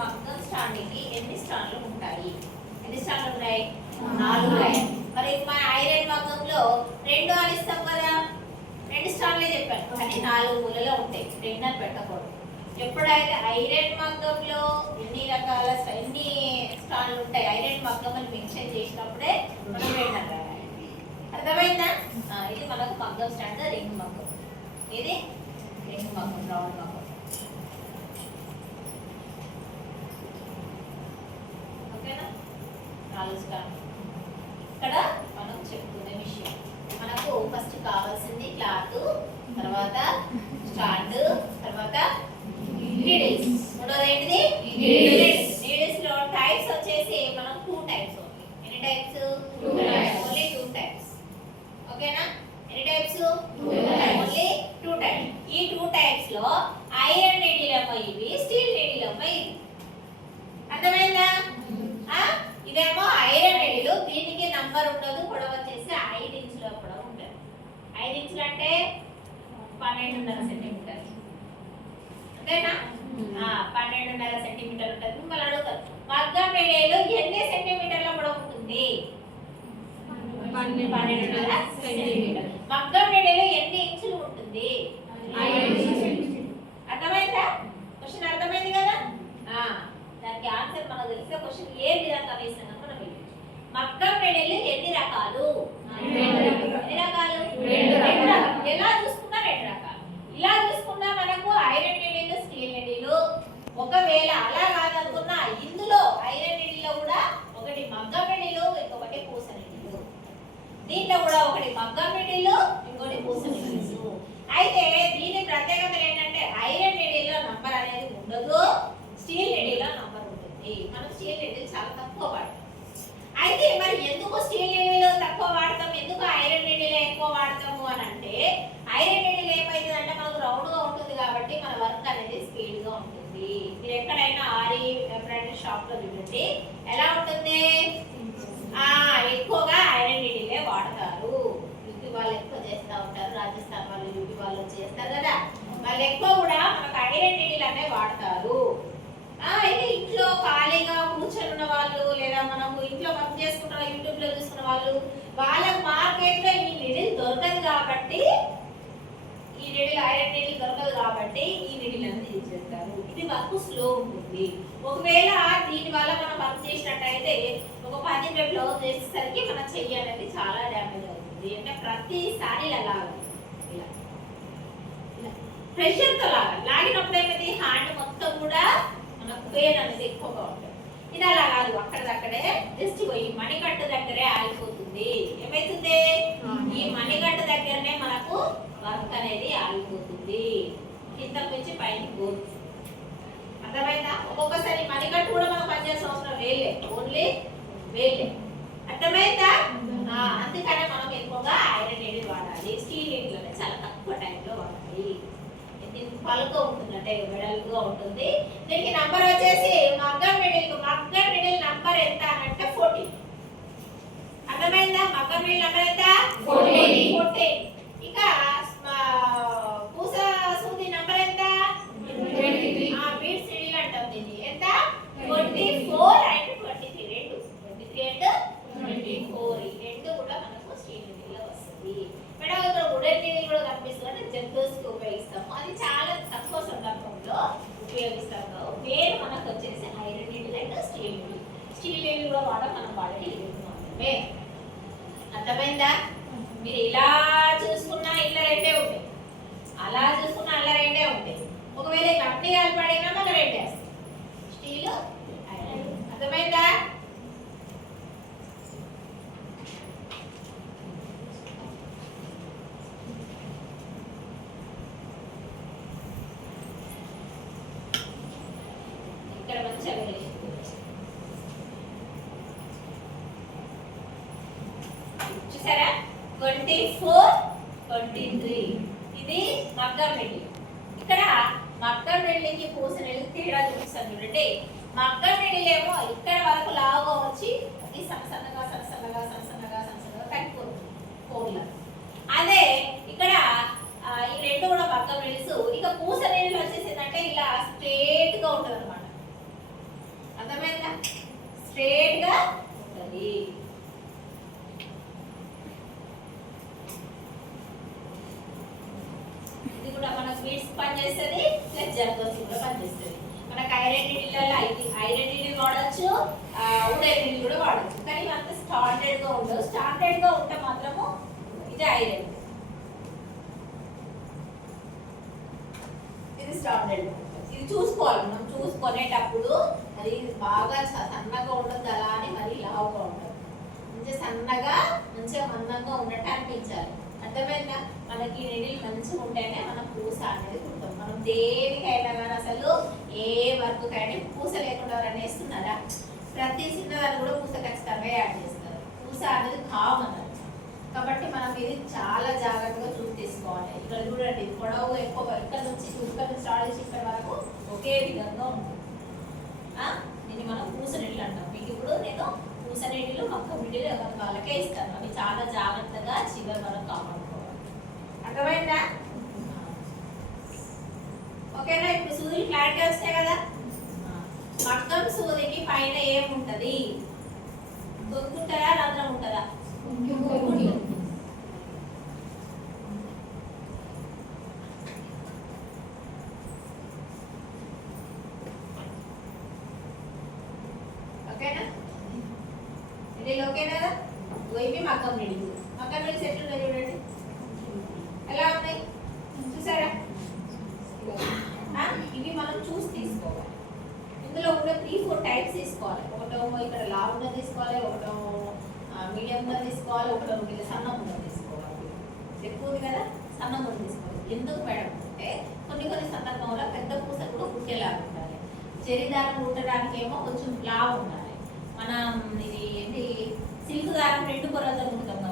మగ్గం స్టాండ్కి ఎన్ని స్టాండ్లు ఉంటాయి? ఎన్ని స్టాండ్లు ఉన్నాయి? నాలుగు ఉన్నాయి. మరి మన ఐరన్ మగ్గంలో రెండు అని కదా. రెండు స్టాండ్లే చెప్పాను. కానీ నాలుగు మూలలో ఉంటాయి. రెండు అని పెట్టకూడదు. ఎప్పుడైతే ఐరన్ మగ్గంలో ఎన్ని రకాల ఎన్ని స్టాండ్లు ఉంటాయి? ఐరన్ మగ్గం అని మెన్షన్ చేసినప్పుడే మనం రెండు అర్థమైందా? ఇది మనకు మగ్గం స్టాండ్ రింగ్ మగ్గం ఇది రింగ్ మగ్గం రౌండ్ మగ్గం ఓకేనా నాలుగు స్టాండ్ ఇక్కడ మనం చెప్పుకునే విషయం మనకు ఫస్ట్ కావాల్సింది క్లాత్ తర్వాత స్టాండ్ తర్వాత నీడిల్స్ మూడోది ఏంటిది నీడిల్స్ నీడిల్స్లో టైప్స్ వచ్చేసి మనం టూ టైప్స్ ఓన్లీ ఎన్ని types Two types. Only two types ఓకేనా? ఎన్ని టైప్స్. ఓన్లీ టూ టైప్స్ ఈ టూ టైప్స్లో ఐరన్ నీడిల్ ఏమో ఇవి స్టీల్ నీడిల్ ఏమో ఇవి. అర్థమైందా? ఆ? ఇదేమో ఐరన్ నీడిల్ దీనికి నంబర్ ఉండదు పొడవు వచ్చేసి ఐదు ఇంచుల పొడవు ఉంటుంది ఐదు ఇంచులు అంటే పన్నెండున్నర సెంటీమీటర్ అంతేనా ఆ, పన్నెండున్నర సెంటీమీటర్ ఉంటుంది. మిమ్మల్ని అడుగుతారు మగ్గం నీడిల్ ఎన్ని సెంటీమీటర్ల పొడవు ఉంటుంది? సెంటీమీటర్ మగ్గం నీడిల్ ఎన్ని ఇంచులు ఉంటుంది? అర్థమైందా? క్వశ్చన్ అర్థమైంది కదా? ఆ, దానికి ఆన్సర్ మనకు తెలిస్తే క్వశ్చన్ ఏ విధంగా వేసినా మనం మగ్గం మెడలు ఎన్ని రకాలు. ఎన్ని. రకాలు. ఎలా చూసుకున్నా రెండు రకాలు. ఇలా చూసుకున్నా మనకు ఐరన్ నెడీలు స్టీల్ నెడీలు ఒకవేళ అలా కాదనుకున్నా ఇందులో ఐరన్ నెడీలో కూడా ఒకటి మగ్గం నెడీలు ఇంకొకటి పూస నెడీలు దీంట్లో కూడా ఒకటి మగ్గం నెడీలు ఇంకోటి పూస నెడీలు అయితే దీని ప్రత్యేకత ఏంటంటే ఐరన్ నెడీలో నంబర్ అనేది ఉండదు స్టీల్ నెడీలో నంబర్ ఉంటుంది మనం స్టీల్ నెడీలు చాలా తక్కువ వాడతాం అయితే మరి ఎందుకు స్టీల్ నెడీలో తక్కువ వాడతాం ఎందుకు ఐరన్ నెడీలో ఎక్కువ వాడతాము అని అంటే ఐరన్ నెడీలో ఏమైతుందంటే మనకు రౌండ్గా ఉంటుంది కాబట్టి మన వర్క్ అనేది స్పీడ్గా ఉంటుంది మీరు ఎక్కడైనా ఆరి ఎంబ్రాయిడరీ షాప్లో చూడండి ఎలా ఉంటుంది? ఆ ఎక్కువగా ఐరన్ నీడిలే వాడతారు. యూపీ వాళ్ళు ఎక్కువ చేస్తూ ఉంటారు. రాజస్థాన్ వాళ్ళు యూపీ వాళ్ళు చేస్తారు కదా. వాళ్ళు ఎక్కువ కూడా మనకు ఐరన్ నీడిల్ అనే వాడతారు. అయితే ఇంట్లో ఖాళీగా కూర్చొని ఉన్న వాళ్ళు లేదా మనము ఇంట్లో వర్క్ చేసుకుంటారు యూట్యూబ్లో చూసుకున్న వాళ్ళు వాళ్ళకి మార్కెట్లో ఈ నిడిల్ దొరకదు కాబట్టి ఈ నిడిల్ ఐరన్ దొరకదు కాబట్టి ఈ నిడిల్ అనేది ఇది వర్క్ స్లో ఉంటుంది. ఒకవేళ దీని వల్ల మనం వర్క్ చేసినట్టయితే ఒక పది రేపు బ్లౌజ్ చేసేసరికి మన చెయ్యి అనేది చాలా డ్యామేజ్ అవుతుంది. అంటే ప్రతిసారి ఇలా. లాగాలి ఇలా ఇలా లాగాలి లాగినప్పుడు ఏమైంది? హ్యాండ్ మొత్తం కూడా మనకు పెయిన్ అనేది ఎక్కువగా ఉంటుంది. ఇది అలా కాదు. అక్కడిదక్కడే జస్ట్ పోయి మణికట్టు దగ్గరే ఆగిపోతుంది. ఏమైతుంది? ఈ మణి దగ్గరనే మనకు వర్క్ అనేది ఆగిపోతుంది కింద నుంచి పైకి పోదు అర్థమైందా? ఒక్కొక్కసారి మణికట్టు కూడా మనం పనిచేయాల్సిన అవసరం వేయలే ఓన్లీ వేయలే అర్థమైందా? అందుకనే మనం ఎక్కువగా ఐరన్ నీడిల్ వాడాలి. స్టీల్ నీడిల్ చాలా తక్కువ టైంలో వాడాలి. పలుక ఉంటుంది అంటే వెడల్పుగా ఉంటుంది. దీనికి నంబర్ వచ్చేసి మగ్గం మిడిల్ మగ్గం మిడిల్ నంబర్ ఎంత అంటే ఫోర్టీన్ అర్థమైందా? మగ్గం మిడిల్ నంబర్ ఎంత? 14. ఫోర్టీన్ ఇక ఆ, పూస సూది నంబర్ ఎంత ఆ బీట్స్ మిడిల్ అంటాం దీన్ని ఎంత twenty four and twenty three రెండు twenty three and twenty four ఈ రెండు కూడా మనకు స్టీల్ మిడిల్లో వస్తుంది మేడం ఇక్కడ వుడెన్ నీడిల్ కూడా కనిపిస్తుంది అంటే జంతువుస్కి ఉపయోగిస్తాము అది చాలా తక్కువ సందర్భంలో ఉపయోగిస్తాము మెయిన్ మనకు వచ్చేసి iron needle and steel needle steel needle కూడా వాడ మనం ఇది మాత్రమే. అర్థమైందా? మీరు ఇలా చూసుకున్నా ఇలా రెండే ఉంటాయి. అలా చూసుకున్నా అలా రెండే ఉంటాయి. ఒకవేళ ఇవన్నీ కలిపడినా మన రెండే స్టీల్ అర్థమైందా? ఇక్కడ మంచిగా వేసి చూసారా ట్వంటీ ఫోర్ ట్వంటీ త్రీ. ఇది మగ్గం వెళ్ళి ఇక్కడ మగ్గం వెళ్ళికి పూసిన వెళ్ళి తేడా చూపిస్తాను చూడండి. మగ్గం వెళ్ళిలేమో ఇక్కడ వరకు లావుగా వచ్చి అది సన్న సన్నగా సన్న సన్నగా సన్న తగ్గిపోతుంది అదే ఇక్కడ ఈ రెండు కూడా మగ్గం వెళ్ళిసు ఇక పూస నీళ్ళు వచ్చేసిందంటే ఇలా స్ట్రేట్గా ఉంటుంది అనమాట గా ఉంటది ఇది కూడా మన స్వీట్స్ పనిచేస్తుంది ప్లస్ జర్దోసి కూడా పనిచేస్తుంది. మనకు ఐరన్ నీళ్ళల్లో ఐరన్ నీళ్ళు వాడచ్చు ఉడైన నీళ్ళు కూడా వాడచ్చు. కానీ ఇవి అంత స్టాండర్డ్ ఉండదు స్టాండర్డ్గా ఉంటే మాత్రము ఇది ఐరన్. ఇది స్టాండర్డ్ ఇది చూసుకోవాలి మనం. చూసుకునేటప్పుడు అది బాగా సన్నగా ఉండదు అలా అని మరి లావుగా ఉండదు. మంచిగా సన్నగా మంచిగా మందంగా ఉన్నట్టు అనిపించాలి. అర్థమైందా? మనకి నీళ్ళు మంచిగా ఉంటేనే మనం పూస అనేది కుడతాం. మనం దేనికైనా కానీ అసలు ఏ వర్క్ కానీ పూస లేకుండా ఎవరైనా వేస్తున్నారా? ప్రతి చిన్నదాన్ని కూడా పూస ఖచ్చితంగా యాడ్ చేస్తారు. పూస అనేది కామన్ కాబట్టి మనం ఇది చాలా జాగ్రత్తగా చూసి తీసుకోవాలి. ఇక్కడ చూడండి పొడవు ఎక్కువ ఇక్కడ నుంచి ఇక్కడ నుంచి స్టార్ట్ చేసి ఇక్కడ వరకు ఒకే విధంగా ఉంటుంది. ఆ? దీన్ని మనం పూసనీళ్ళు అంటాం మీకు ఇప్పుడు నేను నీళ్ళు ఎవరి వాళ్ళకే ఇస్తాను. అవి చాలా జాగ్రత్తగా చివరి వరకు కాపాడుకోవాలి. అర్థమైందా? ఓకేనా? ఇప్పుడు సూదులు క్లారిటీ వస్తాయి కదా? మగ్గం సూదికి పైన ఏముంటది? దొరుకుంటారా రంధ్రం ఉంటుందా ఓకేనా? నేను ఓకేనా కదా? ఇగో ఇవి రెడీ. మక్కం రెడీ సెట్లు ఉన్నాయి చూడండి? ఎలా ఉన్నాయి? చూసారా? ఇవి మనం చూసి తీసుకోవాలి. ఇందులో కూడా త్రీ ఫోర్ టైప్స్ తీసుకోవాలి ఒకటో ఇక్కడ లావు ఉన్నది తీసుకోవాలి ఒకటో మీడియం ఉన్నది తీసుకోవాలి ఒకటో ఇది సన్నం ఉన్నది తీసుకోవాలి ఎక్కువ ఉంది కదా? సన్నం ఉన్నది తీసుకోవాలి ఎందుకు మేడం? అంటే కొన్ని కొన్ని సందర్భంలో పెద్ద పూస కూడా కుట్టేలాగా ఉండాలి. చెరిదారం కుట్టడానికి ఏమో కొంచెం లావు ఉండాలి. మనం ఇది ఏంటి సిల్క్ దాకా రెండు పొరలు కుడతాం